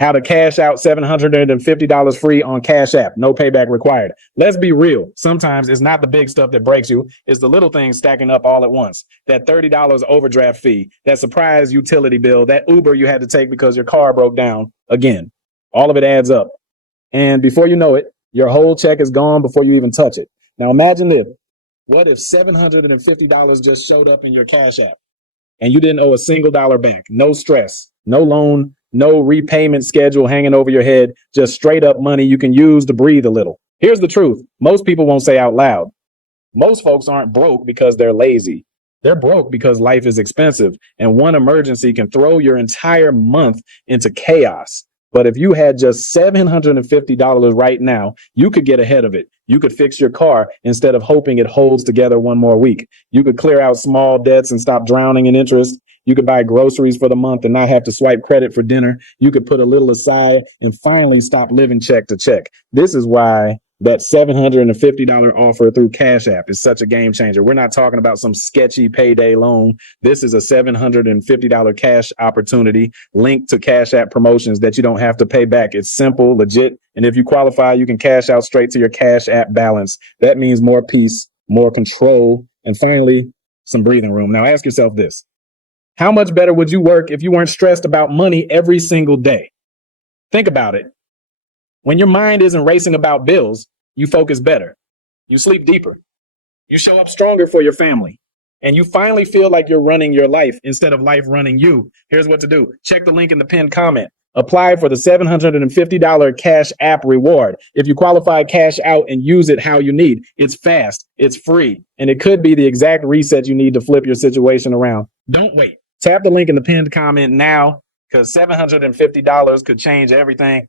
How to cash out $750 free on Cash App. No payback required. Let's be real. Sometimes it's not the big stuff that breaks you. It's the little things stacking up all at once. That $30 overdraft fee, that surprise utility bill, that Uber you had to take because your car broke down again. All of it adds up. And before you know it, your whole check is gone before you even touch it. Now imagine this. What if $750 just showed up in your Cash App and you didn't owe a single dollar back? No stress, no loan, no repayment schedule hanging over your head, just straight up money you can use to breathe a little. Here's the truth. Most people won't say out loud. Most folks aren't broke because they're lazy. They're broke because life is expensive and one emergency can throw your entire month into chaos. But if you had just $750 right now, you could get ahead of it. You could fix your car instead of hoping it holds together one more week. You could clear out small debts and stop drowning in interest. You could buy groceries for the month and not have to swipe credit for dinner. You could put a little aside and finally stop living check to check. This is why that $750 offer through Cash App is such a game changer. We're not talking about some sketchy payday loan. This is a $750 cash opportunity linked to Cash App promotions that you don't have to pay back. It's simple, legit. And if you qualify, you can cash out straight to your Cash App balance. That means more peace, more control, and finally, some breathing room. Now ask yourself this. How much better would you work if you weren't stressed about money every single day? Think about it. When your mind isn't racing about bills, you focus better. You sleep deeper. You show up stronger for your family. And you finally feel like you're running your life instead of life running you. Here's what to do. Check the link in the pinned comment. Apply for the $750 Cash App reward. If you qualify, cash out and use it how you need. It's fast, it's free, and it could be the exact reset you need to flip your situation around. Don't wait. Tap the link in the pinned comment now because $750 could change everything.